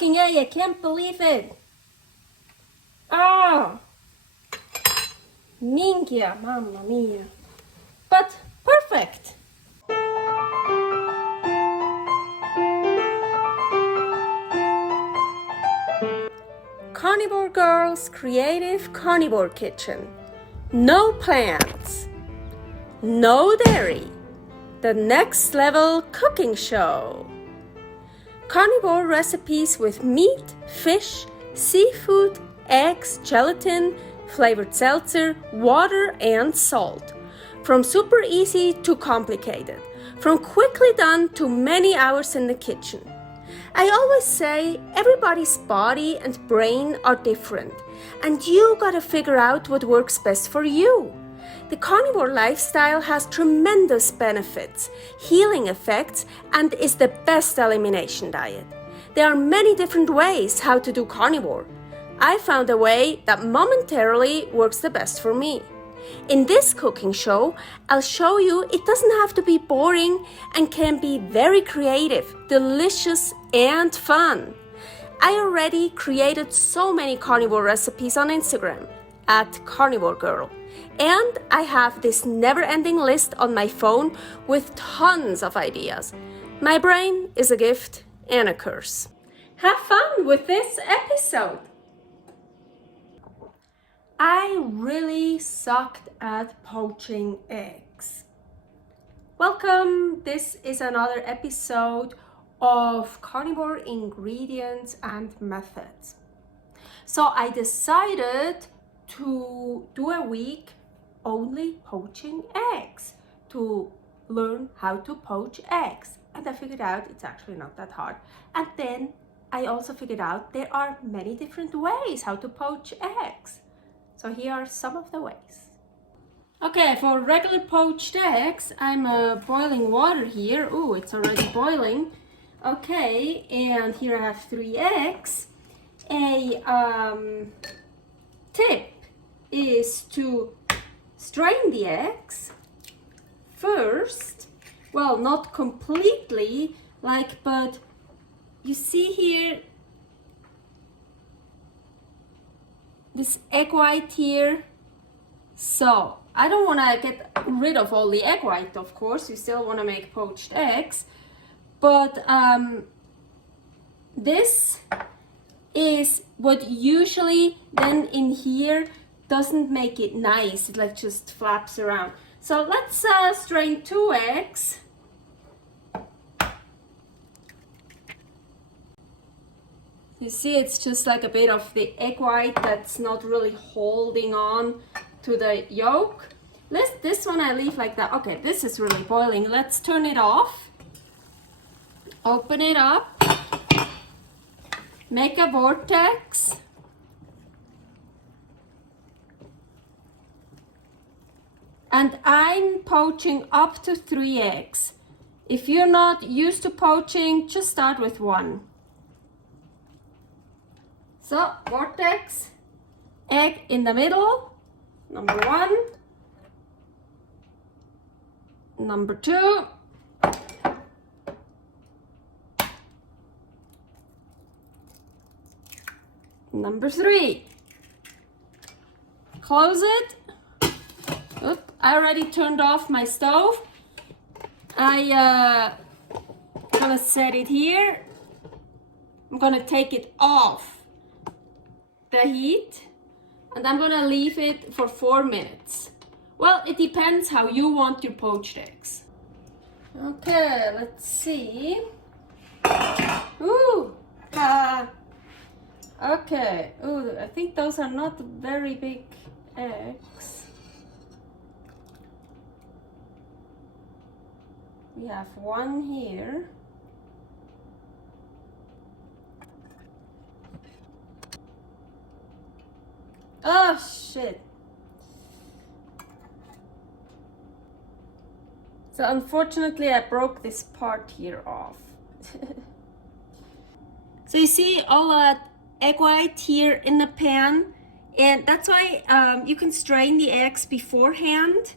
fucking A, I can't believe it. Oh. Minchia, mamma mia. But perfect. Carnivore Girl's Creative Carnivore Kitchen. No plants. No dairy. The next level cooking show. Carnivore recipes with meat, fish, seafood, eggs, gelatin, flavored seltzer, water, and salt. From super easy to complicated. From quickly done to many hours in the kitchen. I always say everybody's body and brain are different, and you gotta figure out what works best for you. The carnivore lifestyle has tremendous benefits, healing effects, and is the best elimination diet. There are many different ways how to do carnivore. I found a way that momentarily works the best for me. In this cooking show, I'll show you it doesn't have to be boring and can be very creative, delicious, and fun. I already created so many carnivore recipes on Instagram at karnivorgirl. And I have this never-ending list on my phone with tons of ideas. My brain is a gift and a curse. Have fun with this episode. I really sucked at poaching eggs. Welcome, this is another episode of carnivore ingredients and methods. So I decided to do a week only poaching eggs, to learn how to poach eggs. And I figured out it's actually not that hard. And then I also figured out there are many different ways how to poach eggs. So here are some of the ways. Okay, for regular poached eggs, I'm boiling water here. Oh, it's already boiling. Okay, and here I have 3 eggs. A tip is to strain the eggs first. Well, not completely, but you see here this egg white here. So I don't want to get rid of all the egg white, of course. You still want to make poached eggs, but this is what usually then in here doesn't make it nice. It just flaps around. So let's strain 2 eggs. You see, it's just like a bit of the egg white that's not really holding on to the yolk. This one I leave like that. Okay, this is really boiling. Let's turn it off. Open it up. Make a vortex. And I'm poaching up to 3 eggs. If you're not used to poaching, just start with 1. So, vortex, egg in the middle, number 1, number 2, number 3. Close it. Oop, I already turned off my stove. I gonna set it here. I'm gonna take it off the heat, and I'm gonna leave it for 4 minutes. Well, it depends how you want your poached eggs. Okay, let's see. Ooh, okay. Ooh, I think those are not very big eggs. We have 1 here. Oh shit. So unfortunately I broke this part here off. So you see all that egg white here in the pan, and that's why you can strain the eggs beforehand,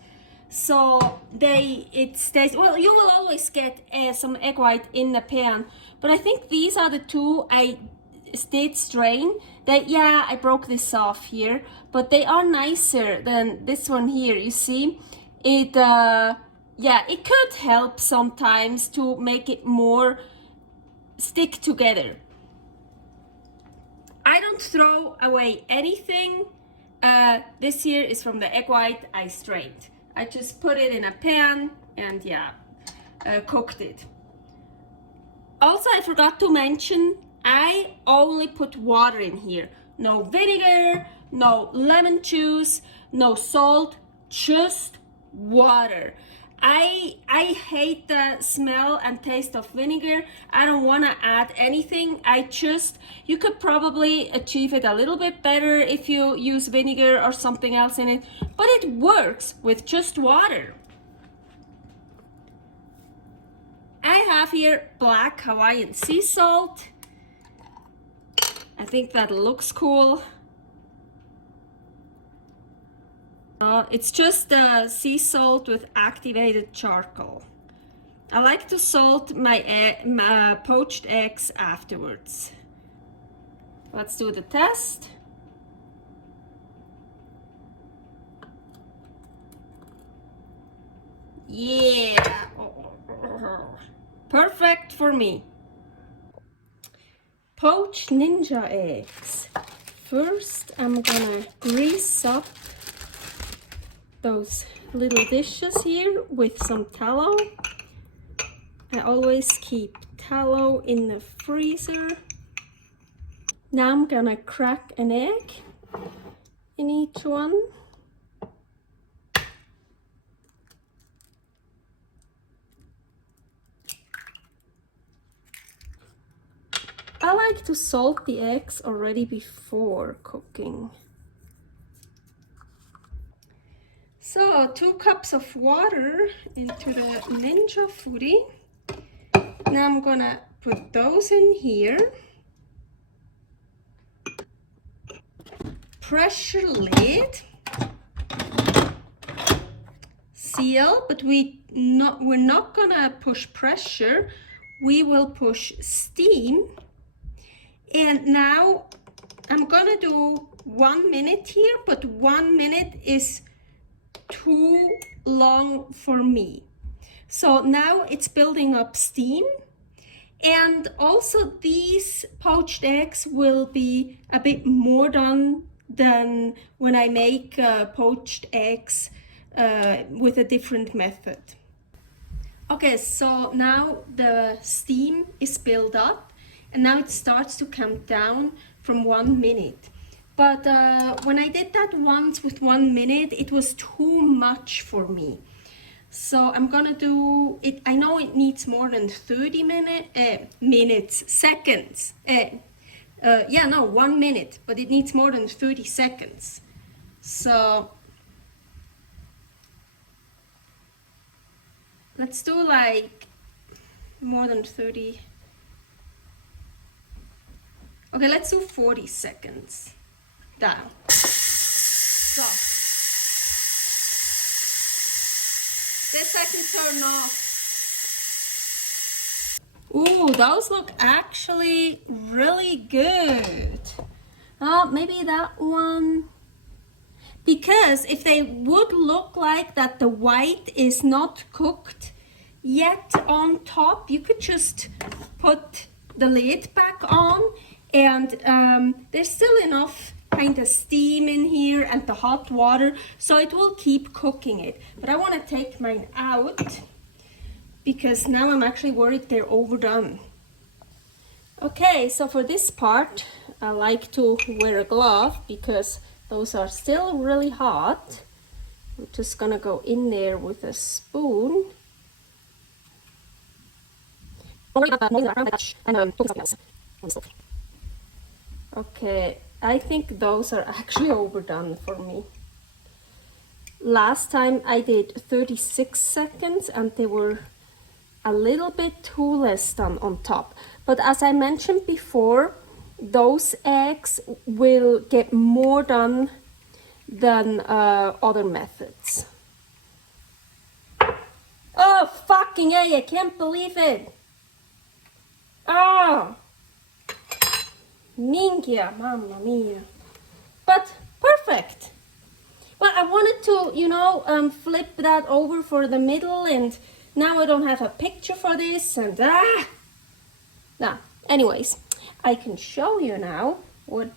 so it stays. Well, you will always get some egg white in the pan, but I think these are the 2 I did strain. Yeah, I broke this off here, but they are nicer than this one here. You see, it yeah, it could help sometimes to make it more stick together. I don't throw away anything. This here is from the egg white I strained. I just put it in a pan and yeah, cooked it. Also, I forgot to mention, I only put water in here. No vinegar, no lemon juice, no salt, just water. I hate the smell and taste of vinegar. I don't want to add anything. You could probably achieve it a little bit better if you use vinegar or something else in it, but it works with just water. I have here black Hawaiian sea salt. I think that looks cool. It's just sea salt with activated charcoal. I like to salt my poached eggs afterwards. Let's do the test. Yeah, perfect for me. Poached Ninja eggs. First, I'm gonna grease up those little dishes here with some tallow. I always keep tallow in the freezer. Now I'm gonna crack an egg in each one. I like to salt the eggs already before cooking. So 2 cups of water into the Ninja Foodi. Now I'm gonna put those in here. Pressure lid. Seal, but we're not gonna push pressure. We will push steam. And now I'm gonna do 1 minute here, but 1 minute is too long for me. So now it's building up steam, and also these poached eggs will be a bit more done than when I make poached eggs with a different method. Okay, so now the steam is built up and now it starts to count down from 1 minute. But when I did that once with 1 minute, it was too much for me. So I'm gonna do it. I know it needs more than 30 seconds. Yeah, no, 1 minute, but it needs more than 30 seconds. So let's do like more than 30. Okay, let's do 40 seconds down. So this I can turn off. Ooh, those look actually really good. Oh, maybe that one. Because if they would look like that the white is not cooked yet on top, you could just put the lid back on, and there's still enough kind of steam in here and the hot water, so it will keep cooking it. But I want to take mine out because now I'm actually worried they're overdone. Okay, so for this part, I like to wear a glove because those are still really hot. I'm just gonna go in there with a spoon. Okay, I think those are actually overdone for me. Last time I did 36 seconds and they were a little bit too less done on top. But as I mentioned before, those eggs will get more done than other methods. Oh, fucking A, I can't believe it. Oh. Minchia, mamma mia. But perfect. Well, I wanted to, flip that over for the middle, and now I don't have a picture for this, and Now, anyways, I can show you now what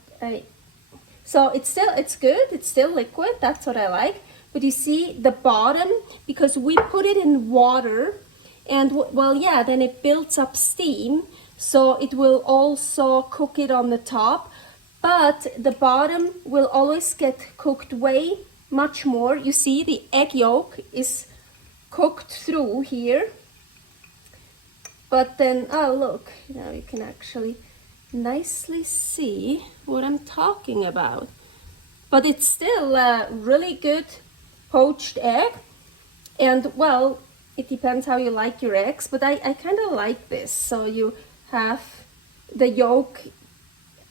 so it's good, it's still liquid, that's what I like. But you see the bottom, because we put it in water, and well, yeah, then it builds up steam, so it will also cook it on the top, but the bottom will always get cooked way much more. You see the egg yolk is cooked through here, but then, oh look, now you can actually nicely see what I'm talking about. But it's still a really good poached egg, and well, it depends how you like your eggs, but I kind of like this. So you have the yolk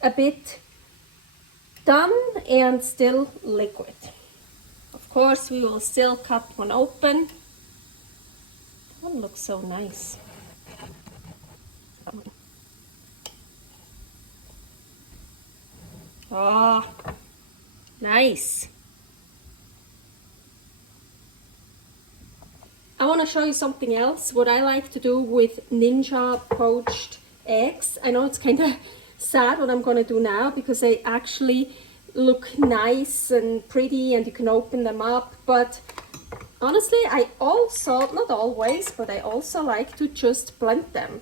a bit done and still liquid. Of course, we will still cut one open. That one looks so nice. Oh, nice. I want to show you something else, what I like to do with Ninja poached eggs. I know it's kind of sad what I'm going to do now, because they actually look nice and pretty and you can open them up, but honestly, I also, not always, but I also like to just blend them.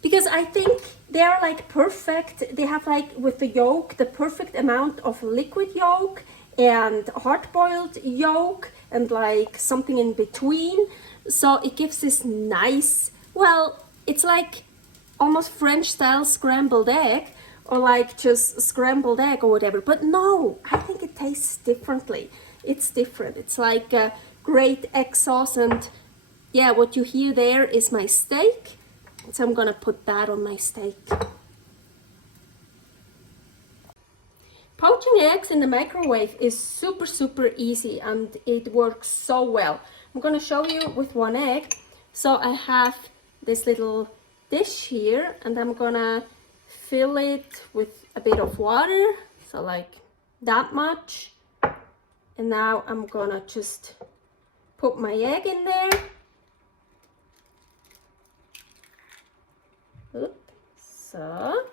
Because I think they are like perfect. They have like with the yolk, the perfect amount of liquid yolk and hard-boiled yolk and like something in between. So it gives this nice, well, it's like almost French style scrambled egg, or like just scrambled egg or whatever. But no, I think it tastes differently. It's different. It's like a great egg sauce, and yeah, what you hear there is my steak. So I'm gonna put that on my steak. Poaching eggs in the microwave is super easy, and it works so well. I'm gonna show you with one egg. So I have this little dish here, and I'm gonna fill it with a bit of water, so like that much. And now I'm gonna just put my egg in there. So,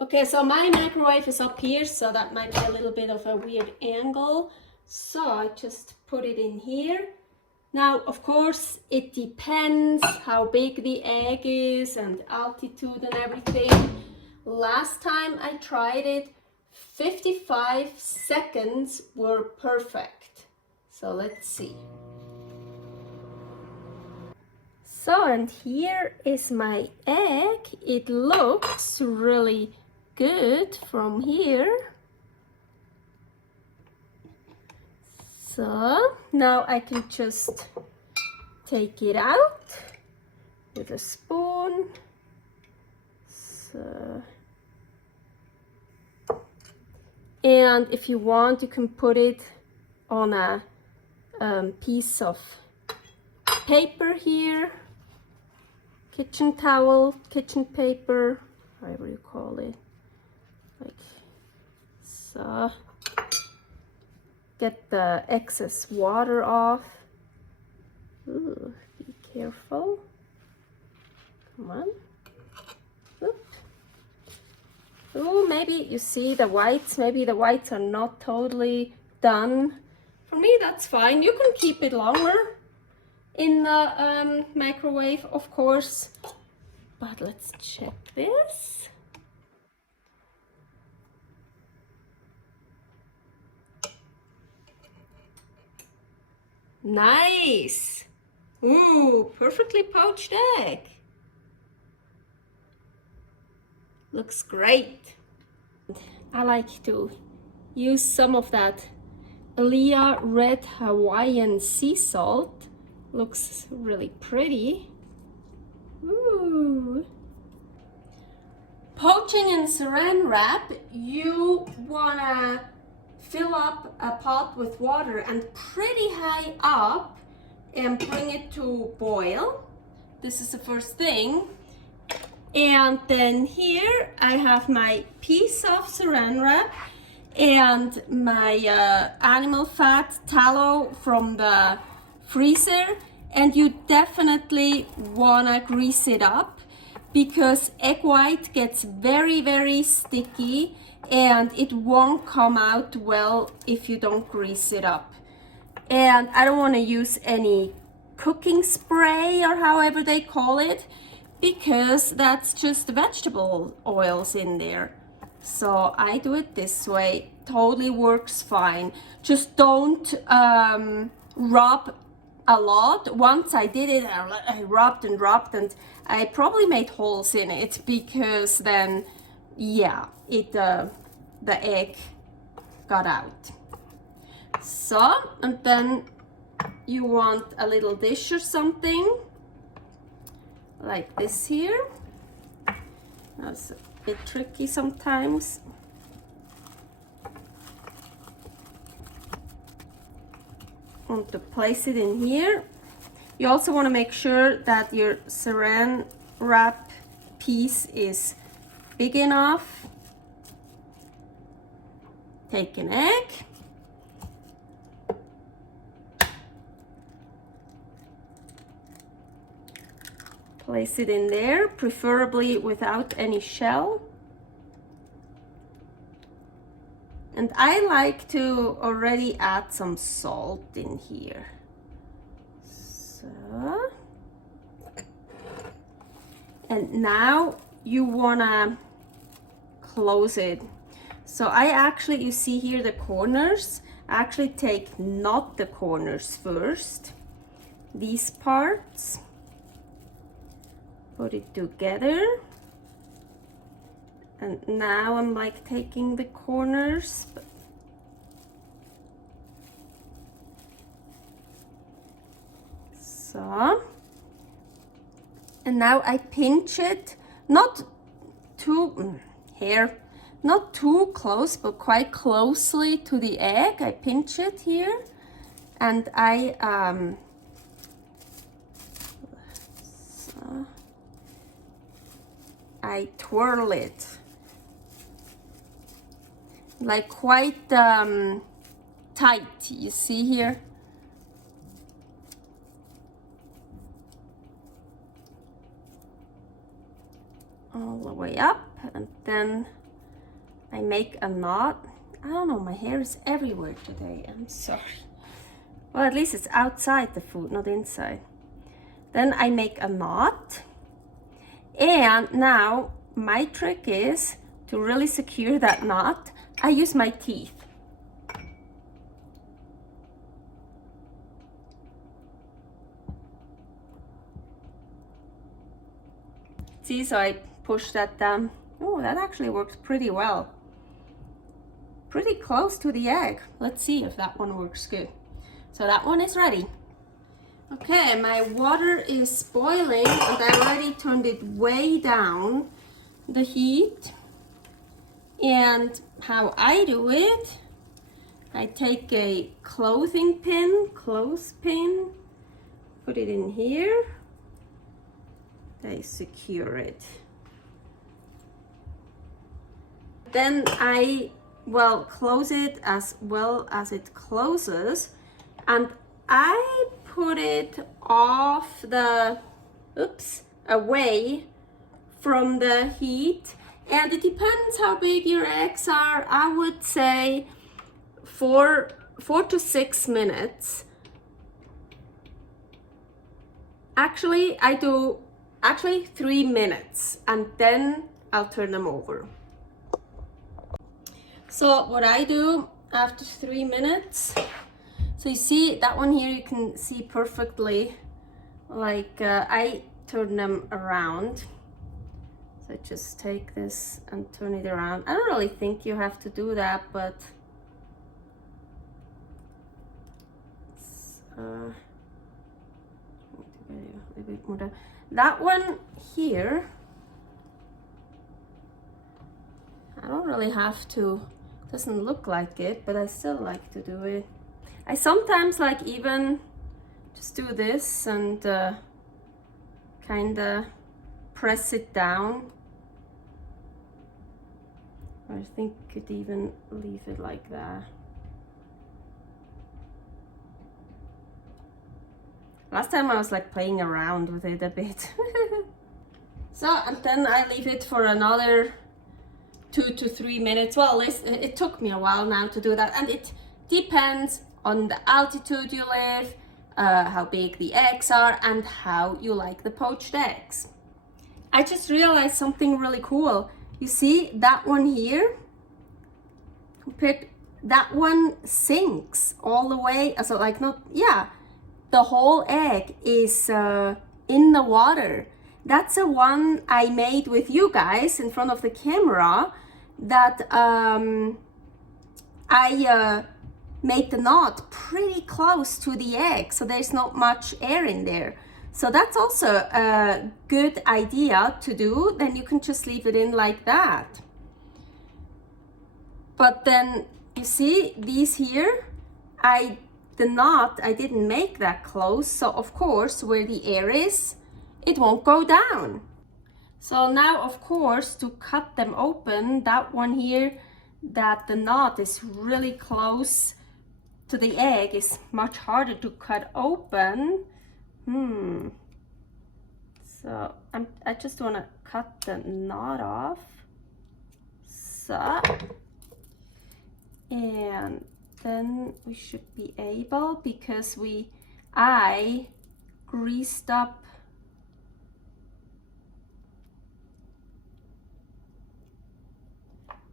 okay, so my microwave is up here, so that might be a little bit of a weird angle. So I just put it in here. Now, of course, it depends how big the egg is and altitude and everything. Last time I tried it, 55 seconds were perfect. So let's see. So, and here is my egg. It looks really good from here. So now I can just take it out with a spoon. So, and if you want, you can put it on a piece of paper here. Kitchen towel, kitchen paper, whatever you call it, like so. Get the excess water off. Ooh, be careful. Come on. Oop. Ooh, maybe you see the whites, maybe the whites are not totally done. For me, that's fine. You can keep it longer in the microwave, of course, but let's check this. Nice. Ooh, perfectly poached egg. Looks great. I like to use some of that Eier red Hawaiian sea salt. Looks really pretty. Ooh. Poaching in Saran Wrap, you wanna fill up a pot with water and pretty high up and bring it to boil. This is the first thing. And then here I have my piece of Saran Wrap and my animal fat tallow from the freezer. And you definitely wanna grease it up because egg white gets very, very sticky and it won't come out well if you don't grease it up. And I don't wanna use any cooking spray or however they call it, because that's just vegetable oils in there. So I do it this way, totally works fine. Just don't rub a lot. Once I did it, I rubbed and I probably made holes in it because then, yeah, the egg got out. So, and then you want a little dish or something like this here. That's a bit tricky sometimes. Want to place it in here. You also want to make sure that your Saran Wrap piece is big enough. Take an egg. Place it in there, preferably without any shell. And I like to already add some salt in here. So. And now you wanna close it. So I actually, you see here the corners, I actually take not the corners first, these parts. Put it together, and now I'm like taking the corners, so, and now I pinch it, not too not too close, but quite closely to the egg. I pinch it here, and I twirl it like quite tight, you see here? All the way up, and then I make a knot. I don't know, my hair is everywhere today, I'm sorry. Well, at least it's outside the food, not inside. Then I make a knot. And now my trick is to really secure that knot. I use my teeth. See, so I push that down. Oh, that actually works pretty well. Pretty close to the egg. Let's see if that one works good. So that one is ready. Okay, my water is boiling and I already turned it way down, the heat. And how I do it, I take a clothespin, put it in here, I secure it. Then I, well, close it as well as it closes, and I put it off the, away from the heat. And it depends how big your eggs are. I would say 4 to 6 minutes. Actually, I do 3 minutes, and then I'll turn them over. So what I do after 3 minutes, so you see that one here, you can see perfectly, like I turn them around. So I just take this and turn it around. I don't really think you have to do that, but that one here, I don't really have to Doesn't look like it, but I still like to do it. I sometimes like even just do this and kind of press it down. I think could even leave it like that. Last time I was like playing around with it a bit. So, and then I leave it for another 2 to 3 minutes. Well, it took me a while now to do that, and it depends on the altitude you live, how big the eggs are, and how you like the poached eggs. I just realized something really cool. You see that one here? That one sinks all the way, so like not, yeah, the whole egg is in the water. That's the one I made with you guys in front of the camera, that I made the knot pretty close to the egg, so there's not much air in there. So that's also a good idea to do. Then you can just leave it in like that. But then you see these here, the knot, I didn't make that close, so of course where the air is, it won't go down. So now of course to cut them open, that one here, that the knot is really close to the egg, is much harder to cut open. So I just want to cut the knot off. So, and then we should be able, because I greased up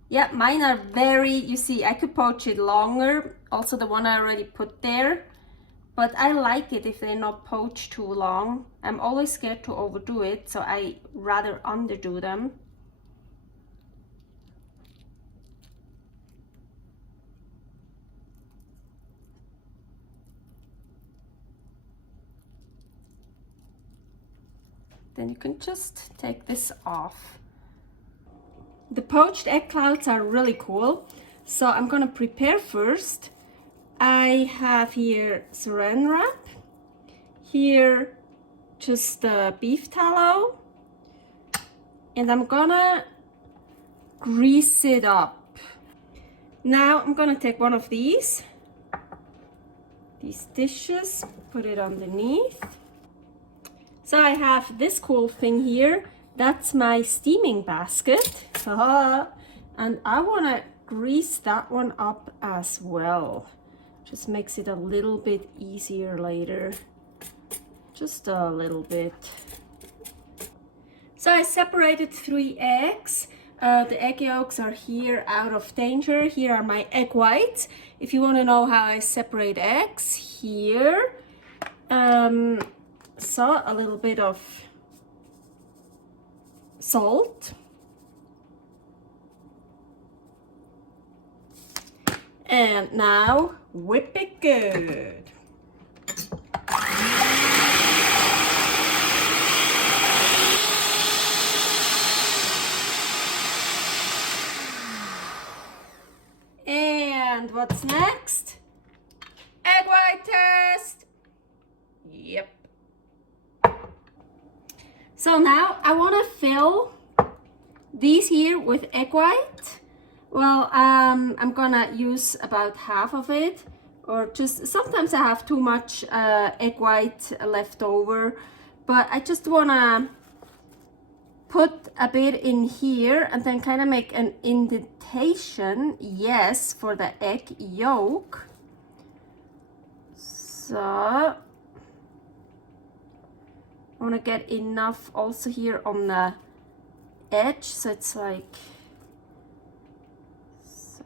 yeah, mine are very, you see, I could poach it longer, also the one I already put there, but I like it if they're not poached too long. I'm always scared to overdo it, so I rather underdo them. Then you can just take this off. The poached egg clouds are really cool, so I'm gonna prepare first. I have here Saran Wrap, here just beef tallow, and I'm gonna grease it up. Now I'm gonna take one of these dishes, put it underneath. So I have this cool thing here. That's my steaming basket. And I want to grease that one up as well. Just makes it a little bit easier later. Just a little bit. So I separated 3 eggs. The egg yolks are here out of danger. Here are my egg whites. If you want to know how I separate eggs, here. So a little bit of salt. And now whip it good. And what's next? Egg white test. Yep. So now I want to fill these here with egg white. Well, I'm gonna use about half of it, or just sometimes I have too much egg white left over, but I just wanna put a bit in here and then kind of make an indentation, yes, for the egg yolk. So I want to get enough also here on the edge, so it's like so.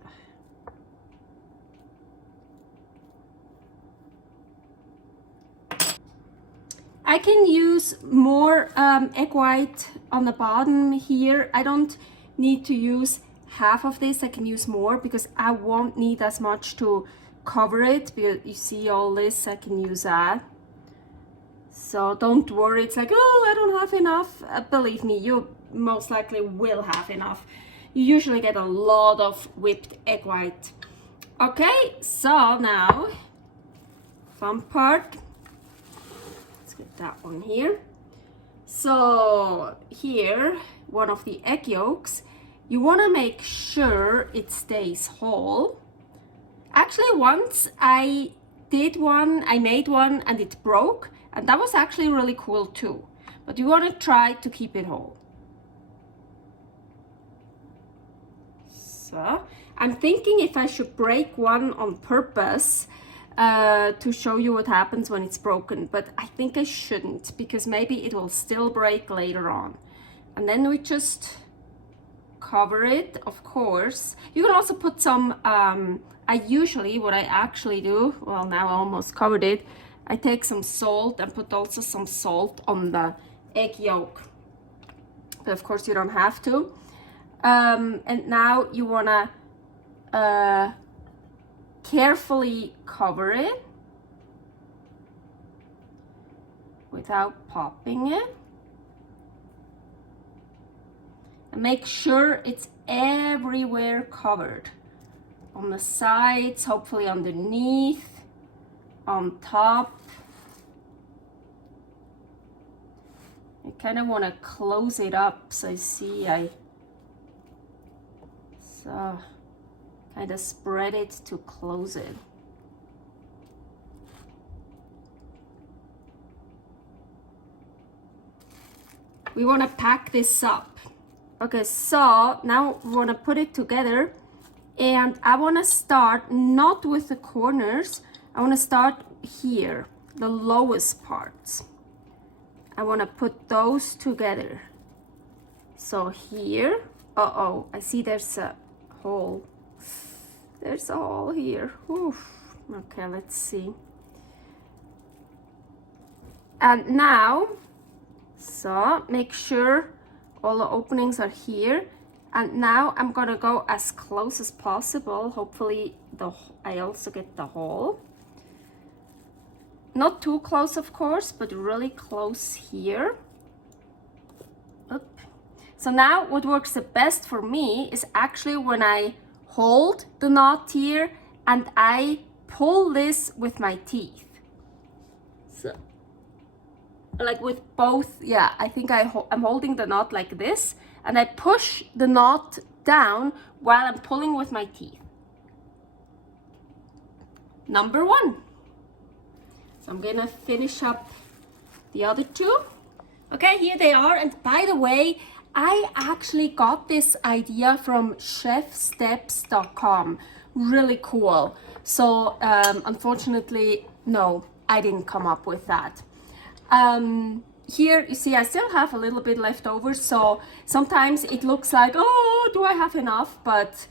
I can use more egg white on the bottom here. I don't need to use half of this. I can use more because I won't need as much to cover it, because you see all this, I can use that. So don't worry, it's like, oh, I don't have enough. Believe me, you most likely will have enough. you usually get a lot of whipped egg white. Okay, so now, fun part. Let's get that one here. So here, one of the egg yolks, you want to make sure it stays whole. Actually, once I made one and it broke, and that was actually really cool too. But you want to try to keep it whole. So I'm thinking if I should break one on purpose to show you what happens when it's broken, but I think I shouldn't, because maybe it will still break later on. And then we just cover it, of course. You can also put some, what I actually do, well, now I almost covered it, I take some salt and put also some salt on the egg yolk. But of course you don't have to. And now you wanna carefully cover it without popping it. And make sure it's everywhere covered. On the sides, hopefully underneath, on top. I kind of want to close it up, so you see so kind of spread it to close it. We want to pack this up. Okay, so now we want to put it together, and I want to start not with the corners. I want to start here, the lowest parts. I want to put those together. So here, uh-oh, I see there's a hole. There's a hole here. Oof. Okay, let's see. And now, so make sure all the openings are here. And now I'm gonna go as close as possible. Hopefully I also get the hole. Not too close, of course, but really close here. Oop. So now what works the best for me is actually when I hold the knot here and I pull this with my teeth. So, like with both, yeah, I think I'm holding the knot like this, and I push the knot down while I'm pulling with my teeth. Number one. So I'm gonna finish up the other two. Okay, here they are. And by the way, I actually got this idea from chefsteps.com. Really cool. So unfortunately, no, I didn't come up with that. Here you see I still have a little bit left over, so sometimes it looks like, oh, do I have enough? But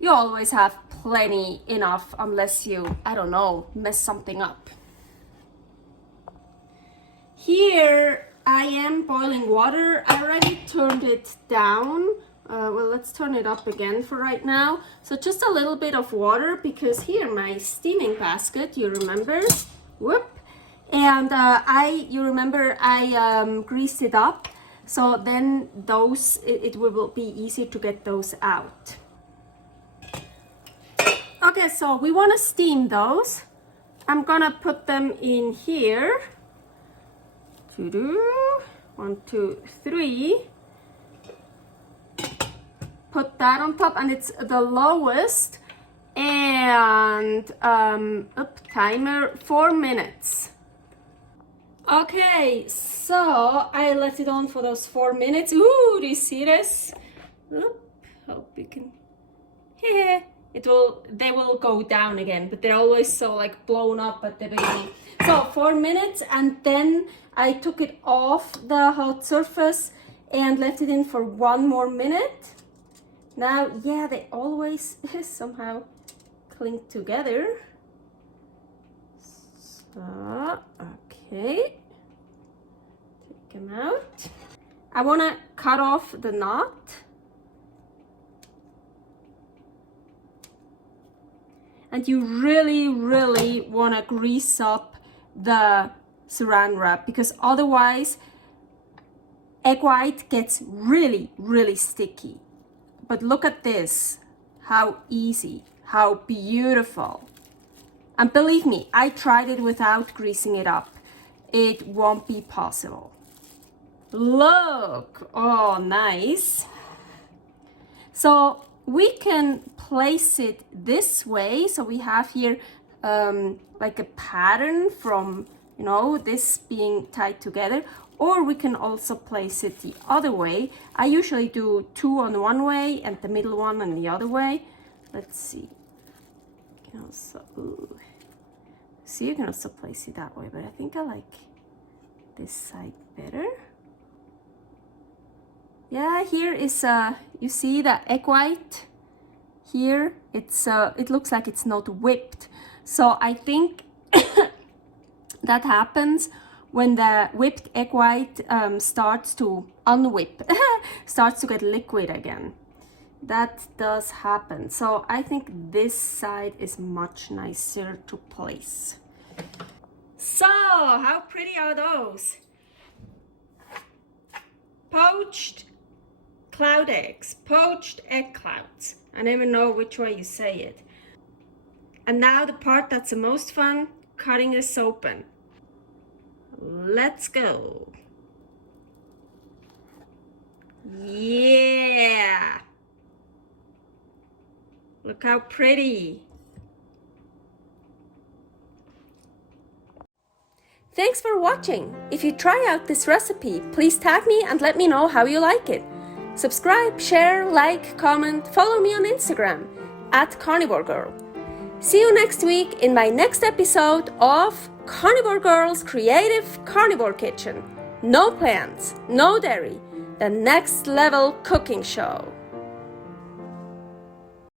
you always have plenty enough, unless you, I don't know, mess something up. Here I am boiling water. I already turned it down. Well, let's turn it up again for right now. So just a little bit of water, because here my steaming basket, you remember, whoop. And you remember I greased it up, so then those, it will be easier to get those out. Okay, so we want to steam those. I'm gonna put them in here. 1, 2, 3. Put that on top, and it's the lowest. And timer 4 minutes. Okay, so I let it on for those 4 minutes. Ooh, do you see this? Oop, hope you can. Yeah, they will go down again, but they're always so like blown up at the beginning. So 4 minutes, and then I took it off the hot surface and left it in for 1 more minute. Now, yeah, they always somehow clink together. So, okay. Take them out. I want to cut off the knot. And you really, really want to grease up the Saran Wrap, because otherwise egg white gets really, really sticky. but look at this. How easy, how beautiful. And believe me, I tried it without greasing it up. It won't be possible. Look, oh, nice. So we can place it this way. So we have here like a pattern from, you know, this being tied together, or we can also place it the other way. I usually do 2 on one way and the middle one on the other way. Let's see. You can also, ooh. See, you can also place it that way, but I think I like this side better. Yeah, here is you see the egg white here. It's it looks like it's not whipped. So I think that happens when the whipped egg white starts to unwhip, starts to get liquid again. That does happen. So I think this side is much nicer to place. So, how pretty are those? Poached cloud eggs, poached egg clouds. I never know which way you say it. And now the part that's the most fun, cutting this open. Let's go. Yeah. Look how pretty. Thanks for watching. If you try out this recipe, please tag me and let me know how you like it. Subscribe, share, like, comment, follow me on Instagram @karnivorgirl. See you next week in my next episode of Carnivore Girl's Creative Carnivore Kitchen. No plants, no dairy, the next level cooking show.